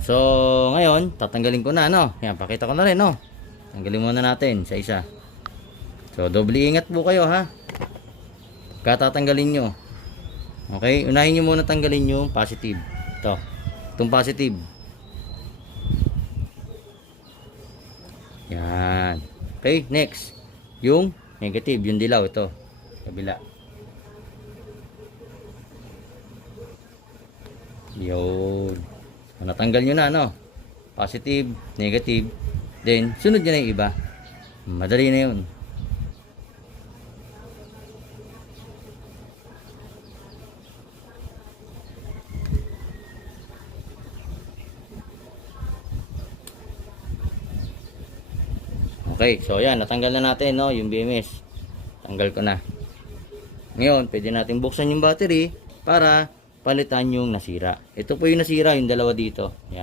So, ngayon, tatanggalin ko na, no? Yan, pakita ko na rin, no? Tanggalin muna natin sa isa. So, doble ingat po kayo, ha? Katatanggalin nyo. Okay? Unahin nyo muna tanggalin yung positive. Ito. Itong positive. Yan. Okay, next. Yung negative, yung dilaw, ito. Kabila. Yun. So, natanggal nyo na, no? Positive, negative. Then, sunod nyo na yung iba. Madali na yun. Okay, so yan, natanggal na natin, no, yung BMS. Tanggal ko na. Ngayon, pwede natin buksan yung battery para palitan yung nasira. Ito po yung nasira, yung dalawa dito. Yan.